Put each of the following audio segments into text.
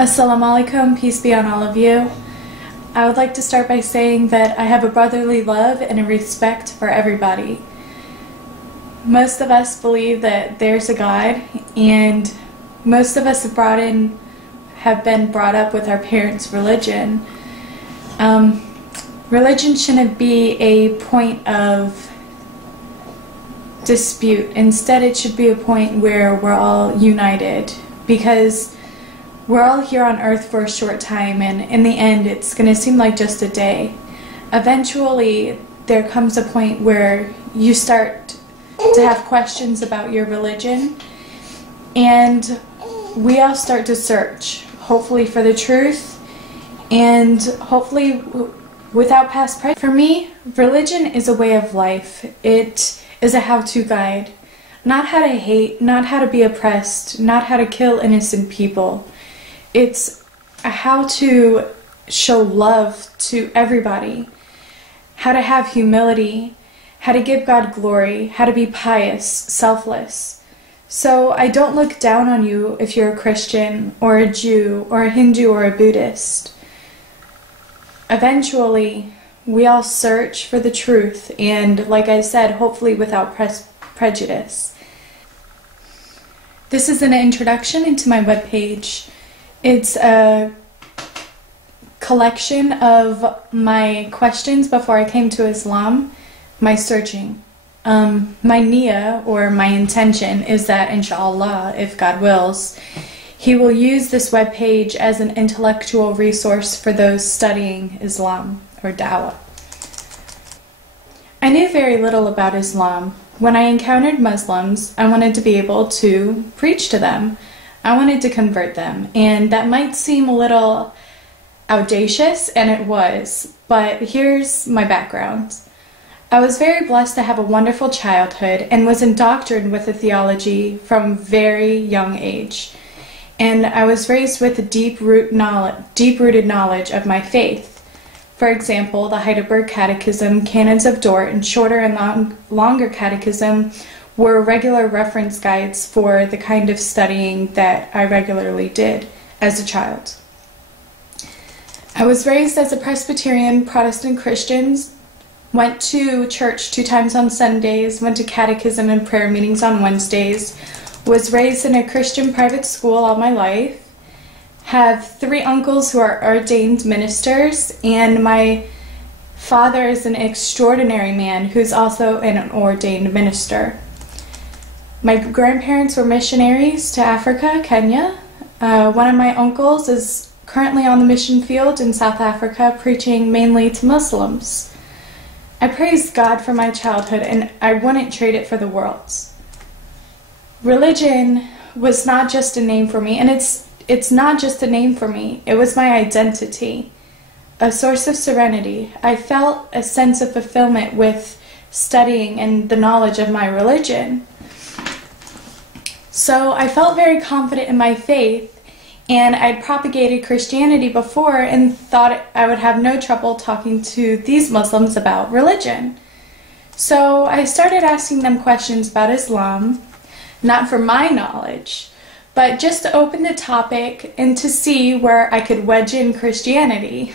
Assalamu alaikum, peace be on all of you. I would like to start by saying that I have a brotherly love and a respect for everybody. Most of us believe that there's a God, and most of us have been brought up with our parents' religion. Religion shouldn't be a point of dispute. Instead, it should be a point where we're all united, because we're all here on earth for a short time, and in the end it's going to seem like just a day. Eventually there comes a point where you start to have questions about your religion, and we all start to search, hopefully for the truth, and hopefully without past prejudice. For me, religion is a way of life. It is a how-to guide. Not how to hate, not how to be oppressed, not how to kill innocent people. It's how to show love to everybody, how to have humility, how to give God glory, how to be pious, selfless. So I don't look down on you if you're a Christian or a Jew or a Hindu or a Buddhist. Eventually, we all search for the truth, and like I said, hopefully without prejudice. This is an introduction into my webpage. It's a collection of my questions before I came to Islam, my searching. My niyyah, or my intention, is that inshallah, if God wills, He will use this webpage as an intellectual resource for those studying Islam or Dawah. I knew very little about Islam. When I encountered Muslims, I wanted to be able to preach to them. I wanted to convert them, and that might seem a little audacious, and it was, but here's my background. I was very blessed to have a wonderful childhood and was indoctrinated with the theology from very young age. And I was raised with a deep-rooted knowledge of my faith. For example, the Heidelberg Catechism, Canons of Dort, and shorter and longer catechism were regular reference guides for the kind of studying that I regularly did as a child. I was raised as a Presbyterian Protestant Christian, went to church 2 times on Sundays, went to catechism and prayer meetings on Wednesdays, was raised in a Christian private school all my life, have 3 uncles who are ordained ministers, and my father is an extraordinary man who's also an ordained minister. My grandparents were missionaries to Africa, Kenya. One of my uncles is currently on the mission field in South Africa, preaching mainly to Muslims. I praise God for my childhood, and I wouldn't trade it for the world. Religion was not just a name for me, and it's not just a name for me. It was my identity, a source of serenity. I felt a sense of fulfillment with studying and the knowledge of my religion. So I felt very confident in my faith, and I'd propagated Christianity before and thought I would have no trouble talking to these Muslims about religion. So I started asking them questions about Islam, not for my knowledge, but just to open the topic and to see where I could wedge in Christianity.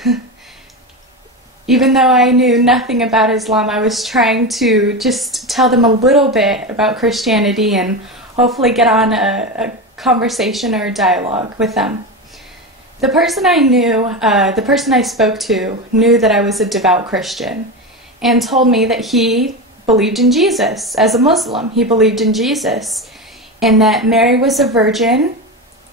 Even though I knew nothing about Islam, I was trying to just tell them a little bit about Christianity and hopefully get on a conversation or a dialogue with them. The person I spoke to knew that I was a devout Christian and told me that he believed in Jesus. As a Muslim, he believed in Jesus, and that Mary was a virgin,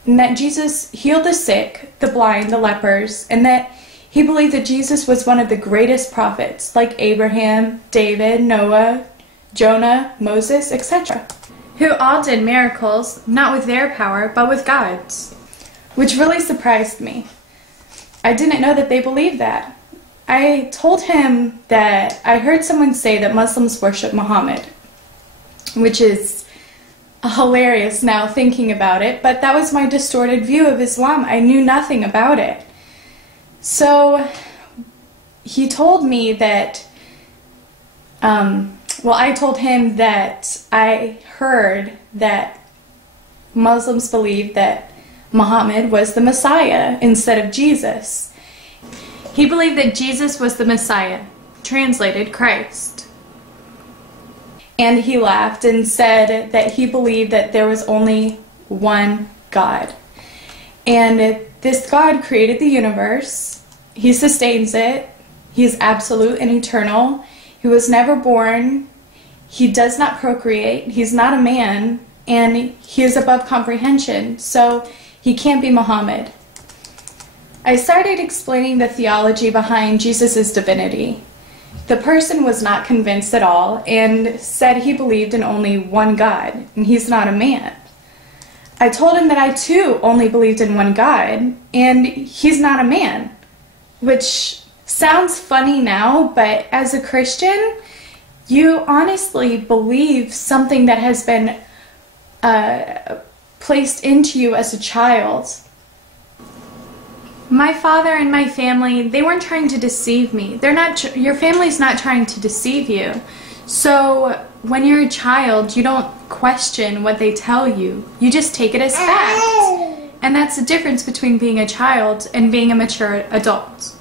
and that Jesus healed the sick, the blind, the lepers, and that he believed that Jesus was one of the greatest prophets, like Abraham, David, Noah, Jonah, Moses, etc., who all did miracles, not with their power, but with God's, which really surprised me. I didn't know that they believed that. I told him that I heard someone say that Muslims worship Muhammad, which is hilarious now thinking about it, but that was my distorted view of Islam. I knew nothing about it. So he told me that, I told him that I heard that Muslims believe that Muhammad was the Messiah instead of Jesus. He believed that Jesus was the Messiah, translated Christ. And he laughed and said that he believed that there was only one God. And this God created the universe. He sustains it. He is absolute and eternal. He was never born. He does not procreate. He's not a man. And he is above comprehension. So he can't be Muhammad. I started explaining the theology behind Jesus' divinity. The person was not convinced at all and said he believed in only one God, and he's not a man. I told him that I too only believed in one God, and he's not a man, which sounds funny now, but as a Christian, you honestly believe something that has been placed into you as a child. My father and my family, they weren't trying to deceive me. Your family's not trying to deceive you. So when you're a child, you don't question what they tell you. You just take it as fact. And that's the difference between being a child and being a mature adult.